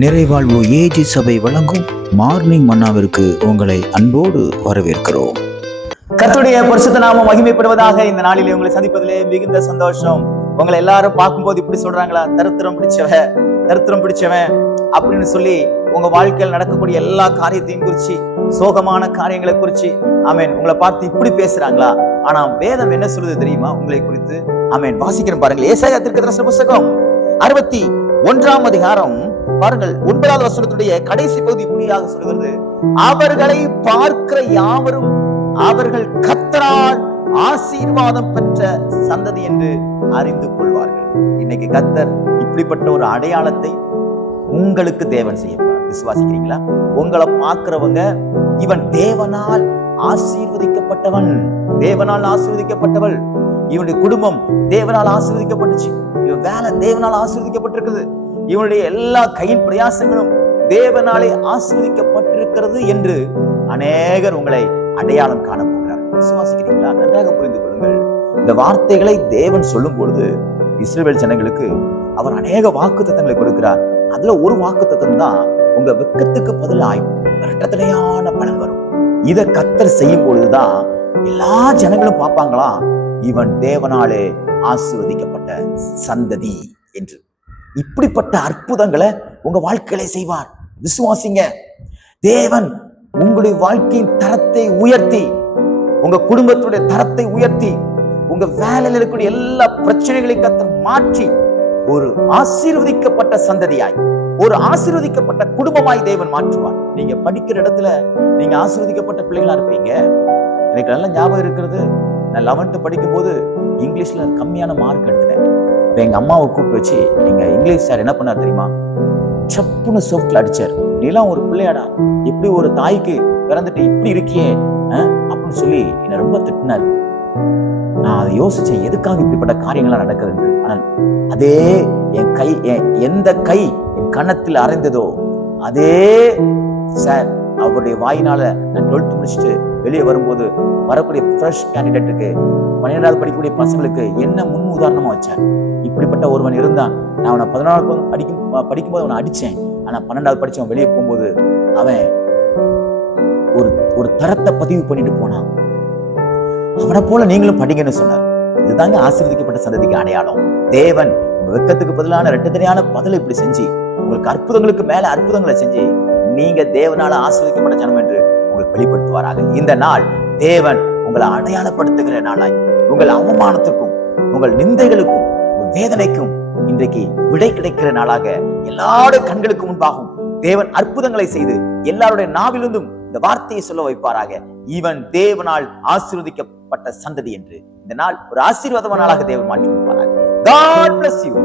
நிறைவாழ்வு AG சபை வழங்கும் morning மன்னாவிற்கு உங்களை அன்போடு வரவேற்கிறோம். கர்த்தருடைய பரிசுத்த நாமம் மகிமைப்படுவதாக. இந்த நாளிலே உங்களை சந்திப்பதிலே மிகுந்த சந்தோஷம். உங்களை எல்லாரும் பார்க்கும்போது இப்படி சொல்றாங்களா, தரித்திரம் பிடிச்சவன் அப்படின்னு சொல்லி உங்க வாழ்க்கையில் நடக்கக்கூடிய எல்லா காரியத்தையும் குறிச்சு, சோகமான காரியங்களை குறிச்சு ஆமென் உங்களை பார்த்து இப்படி பேசுறாங்களா? ஆனா வேதம் என்ன சொல்லுது தெரியுமா உங்களை குறித்து? ஆமென் வாசிக்கிறேன் பாருங்கள். ஏசாயா தீர்க்கதரிசன புத்தகம் 61ஆம் அதிகாரம் பாருங்கள், 9வது வசனத்துடைய கடைசி பகுதி இப்படியாக சொல்கிறது: அவர்களை பார்க்கிற யாவரும் அவர்கள் கர்த்தரால் ஆசீர்வாதம் பெற்ற சந்ததி என்று அறிந்து கொள்வார்கள். இன்னைக்கு கர்த்தர் இப்படிப்பட்ட ஒரு அடையாளத்தை உங்களுக்கு தேவன் செய்யப்பார். விசுவாசிக்கிறீங்களா? உங்களை பார்க்கிறவங்க, இவன் தேவனால் ஆசீர்வதிக்கப்பட்டவன், தேவனால் ஆசீர்வதிக்கப்பட்டவள், இவனுடைய குடும்பம் தேவனால் ஆசீர்வதிக்கப்பட்டுச்சு, இவன் வேலை தேவனால் ஆசீர்வதிக்கப்பட்டிருக்கிறது, இவனுடைய எல்லா கையின் பிரயாசங்களும் தேவனாலே ஆசீர்வதிக்கப்பட்டிருக்கிறது என்று அநேகர் உங்களை அடையாளம் காண போகிறார். விசுவாசிக்கிறீங்களா? நன்றாக புரிந்து கொள்ளுங்கள். இந்த வார்த்தைகளை தேவன் சொல்லும் பொழுது இஸ்ரவேல் ஜனங்களுக்கு அவர் அநேக வாக்குத்தத்தங்களை கொடுக்கிறார். அதுல ஒரு வாக்குத்தத்தம் தான், உங்க வெட்கத்துக்கு பதிலாய் இரட்டத்தனையான பலன் வரும். இதை கர்த்தர் செய்யும் பொழுதுதான் எல்லா ஜனங்களும் பார்ப்பாங்களாம், இவன் தேவனாலே ஆசீர்வதிக்கப்பட்ட சந்ததி என்று. இப்படிப்பட்ட அற்புதங்களை உங்க வாழ்க்கையில செய்வார். விசுவாசிங்க. தேவன் உங்களுடைய வாழ்க்கையின் தரத்தை உயர்த்தி, உங்க குடும்பத்துடைய தரத்தை உயர்த்தி, உங்க வேலையில் இருக்கக்கூடிய எல்லா பிரச்சனைகளையும் கர்த்தர் மாற்றி ஒரு ஆசீர்வதிக்கப்பட்ட சந்ததியாய், ஒரு ஆசீர்வதிக்கப்பட்ட குடும்பமாய் தேவன் மாற்றுவார். நீங்க படிக்கிற இடத்துல நீங்க ஆசீர்வதிக்கப்பட்ட பிள்ளைகளா இருப்பீங்க. எனக்கு நல்ல ஞாபகம் இருக்கிறது, நான் 11th படிக்கும் போது இங்கிலீஷ்ல கம்மியான மார்க் எடுத்துட்டேன். எங்க அம்மாவை கூப்பிட்டு வச்சு, எங்க இங்கிலீஷ் சார் என்ன பண்ணார் தெரியுமா? சப்புன்னு சோஃப்ட்ல அடிச்சார். நீலாம் ஒரு பிள்ளையாடா, எப்படி ஒரு தாய்க்கு பிறந்துட்டு இப்படி இருக்கியே அப்படின்னு சொல்லி என்னை ரொம்ப திட்டினார். நான் அதை யோசிச்சேன், எதுக்காக இப்படிப்பட்ட காரியங்கள்லாம் நடக்குது. ஆனால் அதே என் கை, எந்த கை என் கன்னத்தில் அறைந்ததோ அதே சார் அவருடைய வாயினால நான் 12th முடிச்சுட்டு வெளியே வரும்போது வரக்கூடிய ஃப்ரெஷ் கேண்டிடேட்டுக்கு, 12வது படிக்கக்கூடிய பசங்களுக்கு என்ன முன் உதாரணமா வச்சார். இப்படிப்பட்ட ஒருவன் இருந்தான். நான் அவனை 14வது படிக்கும்போது அவனை அடிச்சேன். ஆனா 12வது படிச்சவன் வெளியே போகும்போது அவன் ஒரு தரத்தை பதிவு பண்ணிட்டு போனான். அவனை போல நீங்களும் படிங்கன்னு சொன்னார். இதுதாங்க ஆசீர்வதிக்கப்பட்ட சந்ததிக்கு அடையாளம். தேவன் உங்க வெட்கத்துக்கு பதிலான இரட்டத்தனையான பதிலை இப்படி செஞ்சு, உங்களுக்கு அற்புதங்களுக்கு மேல அற்புதங்களை செஞ்சு, நீங்க தேவனால ஆசீர்வதிக்கப்பட்ட ஜனம் என்று உங்களுக்கு வெளிப்படுத்துவாராக. இந்த நாள் தேவன் உங்களை அடையாளப்படுத்துகிற நாளாய், உங்கள் அவமானத்துக்கும் உங்கள் நிந்தைகளுக்கும் உங்கள் வேதனைக்கும் இன்றைக்கு விடை கிடைக்கிற நாளாக எல்லாருடைய கண்களுக்கு முன்பாகவும் தேவன் அற்புதங்களை செய்து எல்லாருடைய நாவிலிருந்தும் இந்த வார்த்தையை சொல்ல வைப்பாராக. இவன் தேவனால் ஆசீர்வதிக்கப்பட்ட சந்ததி என்று இந்த நாள் ஒரு ஆசீர்வாதமான நாளாக தேவன் மாற்றி வைப்பாராக. God bless you.